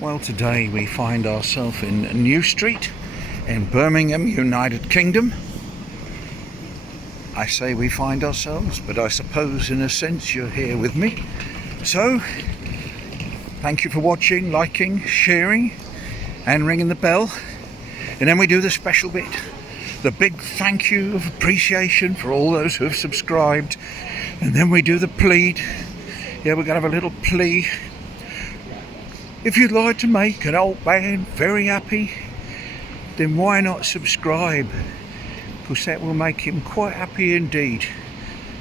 Well, today we find ourselves in New Street in Birmingham, United Kingdom. I say we find ourselves, but I suppose in a sense you're here with me. So, thank you for watching, liking, sharing and ringing the bell. And then we do the special bit. The big thank you of appreciation for all those who have subscribed. And then we do the plead. Yeah, we're going to have a little plea. If you'd like to make an old man very happy, then why not subscribe? Because that will make him quite happy indeed.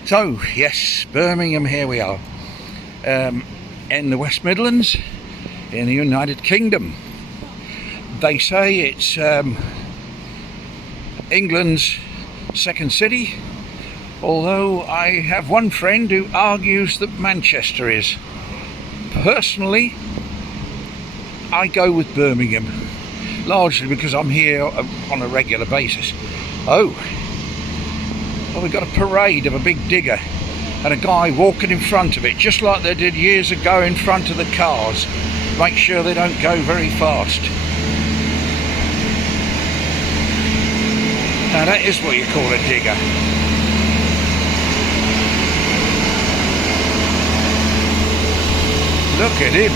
So, yes, Birmingham, here we are. In the West Midlands, in the United Kingdom. They say it's England's second city, although I have one friend who argues that Manchester is. Personally, I go with Birmingham, largely because I'm here on a regular basis. Oh, we've got a parade of a big digger and a guy walking in front of it, just like they did years ago in front of the cars. Make sure they don't go very fast. Now that is what you call a digger. Look at him.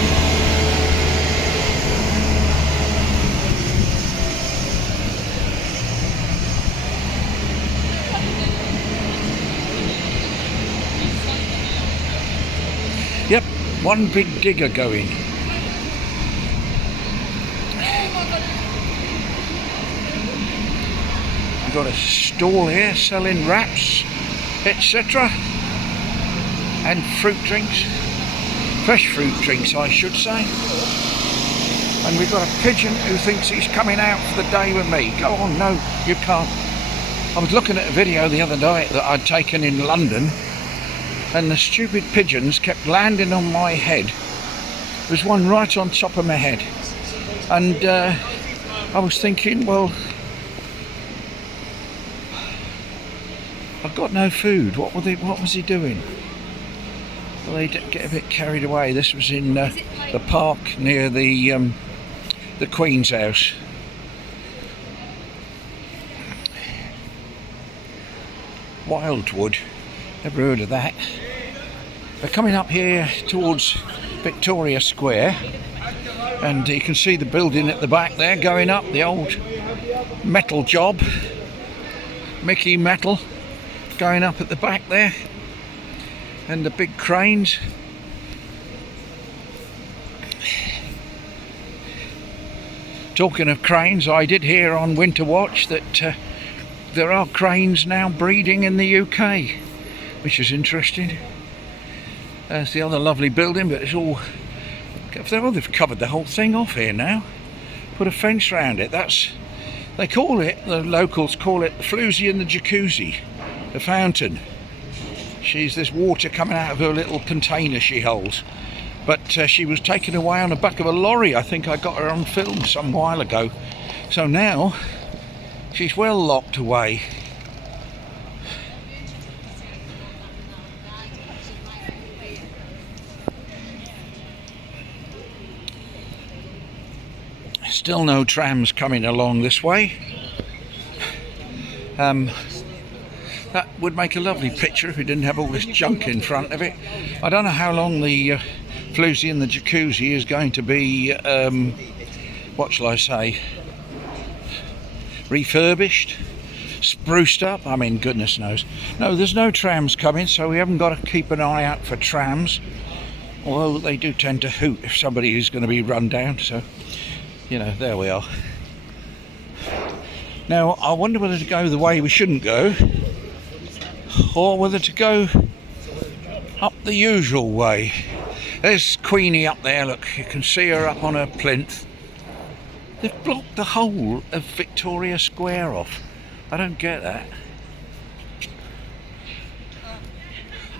Yep, one big digger going. We've got a stall here selling wraps, etc. and fruit drinks. Fresh fruit drinks, I should say. And we've got a pigeon who thinks he's coming out for the day with me. Go on, no, you can't. I was looking at a video the other night that I'd taken in London, and the stupid pigeons kept landing on my head. There was one right on top of my head. And I was thinking, well, I've got no food. What was he doing? Well, they get a bit carried away. This was in the park near the Queen's house. Wildwood. Never heard of that. We're coming up here towards Victoria Square, and you can see the building at the back there going up, the old metal job, Mickey Metal, going up at the back there, and the big cranes. Talking of cranes, I did hear on Winter Watch that there are cranes now breeding in the UK, which is interesting. There's the other lovely building, but it's all... they've covered the whole thing off here now. Put a fence around it. They call it, the locals call it the floozy and the jacuzzi, the fountain. She's this water coming out of her little container she holds. But she was taken away on the back of a lorry. I think I got her on film some while ago. So now she's well locked away. Still no trams coming along this way. That would make a lovely picture if we didn't have all this junk in front of it. I don't know how long the floozy and the jacuzzi is going to be, what shall I say, refurbished, spruced up. I mean, goodness knows. No, there's no trams coming, so we haven't got to keep an eye out for trams. Although they do tend to hoot if somebody is going to be run down, so... you know, there we are. Now, I wonder whether to go the way we shouldn't go, or whether to go up the usual way. There's Queenie up there, look, you can see her up on her plinth. They've blocked the whole of Victoria Square off. I don't get that.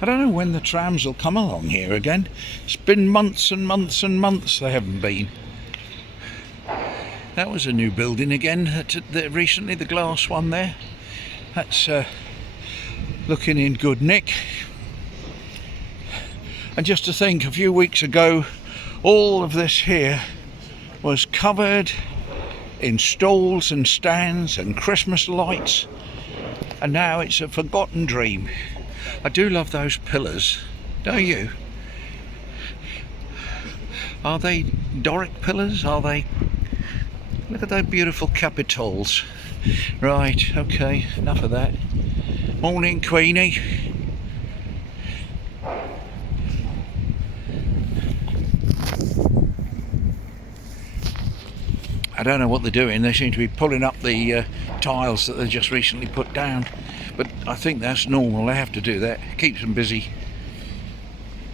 I don't know when the trams will come along here again. It's been months and months and months they haven't been. That was a new building again recently, the glass one there. That's looking in good nick. And just to think, a few weeks ago, all of this here was covered in stalls and stands and Christmas lights, and now it's a forgotten dream. I do love those pillars, don't you? Are they Doric pillars? Are they? Look at those beautiful capitals. Right, okay, enough of that. Morning, Queenie. I don't know what they're doing. They seem to be pulling up the tiles that they just recently put down, but I think that's normal. They have to do that. It keeps them busy.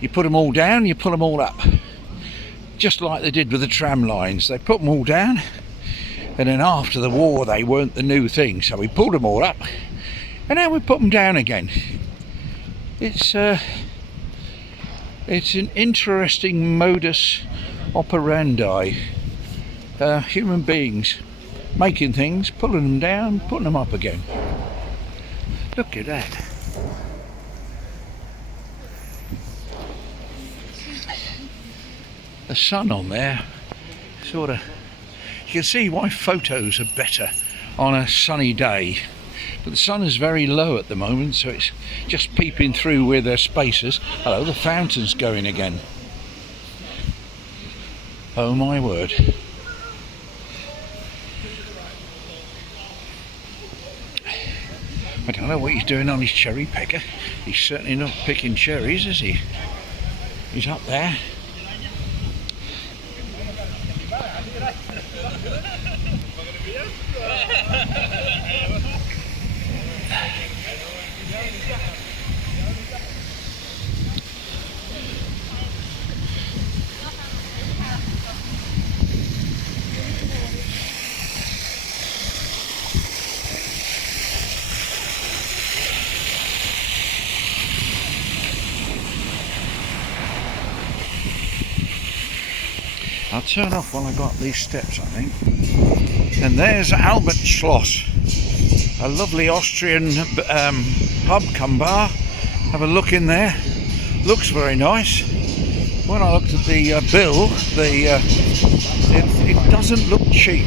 You put them all down, you pull them all up, just like they did with the tram lines. They put them all down, and then after the war they weren't the new thing, so we pulled them all up, and now we put them down again. It's an interesting modus operandi. Human beings making things, pulling them down, putting them up again. Look at that. The sun on there, sort of, you can see why photos are better on a sunny day. But the sun is very low at the moment, so it's just peeping through where there's spaces. Hello, the fountain's going again. Oh my word. I don't know what he's doing on his cherry pecker. He's certainly not picking cherries, is he? He's up there. I'll turn off while I got up these steps, I think. And there's Albert Schloss, a lovely Austrian pub cum bar. Have a look in there. Looks very nice. When I looked at the bill, it doesn't look cheap.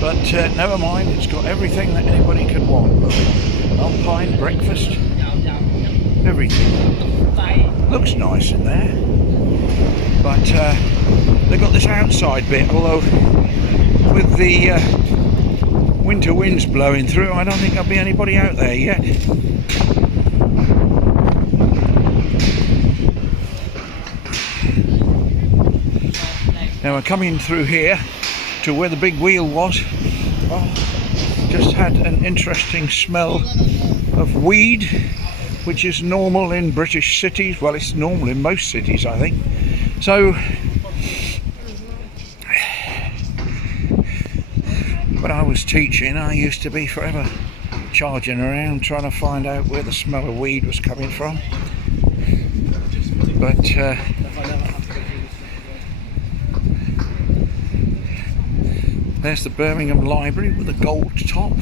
But never mind, it's got everything that anybody could want. Alpine breakfast, everything. Looks nice in there. But they've got this outside bit, although with the winter winds blowing through, I don't think there'll be anybody out there yet. Now we're coming through here to where the big wheel was. Well, just had an interesting smell of weed, which is normal in British cities. Well, it's normal in most cities, I think. So when I was teaching, I used to be forever charging around trying to find out where the smell of weed was coming from. But there's the Birmingham Library with a gold top.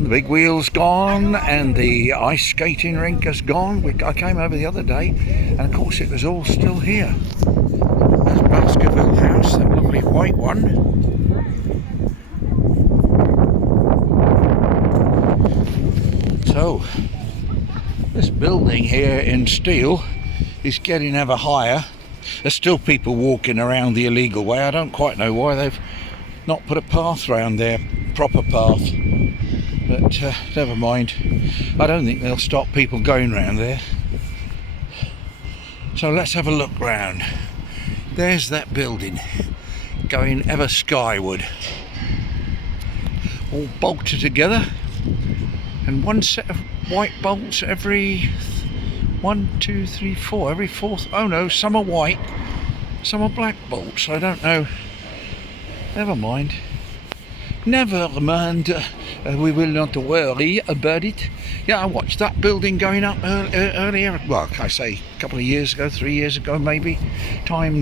The big wheel's gone and the ice skating rink has gone. I came over the other day and of course it was all still here. There's Baskerville House, that lovely white one. So this building here in steel is getting ever higher. There's still people walking around the illegal way. I don't quite know why they've not put a path round there, proper path. But never mind. I don't think they'll stop people going round there. So let's have a look round. There's that building going ever skyward, all bolted together, and one set of white bolts every 1, 2, 3, 4, every fourth. Oh no, some are white, some are black bolts. I don't know. Never mind. Never mind. We will not worry about it. Yeah, I watched that building going up earlier. Well, I say a couple of years ago, 3 years ago maybe. Time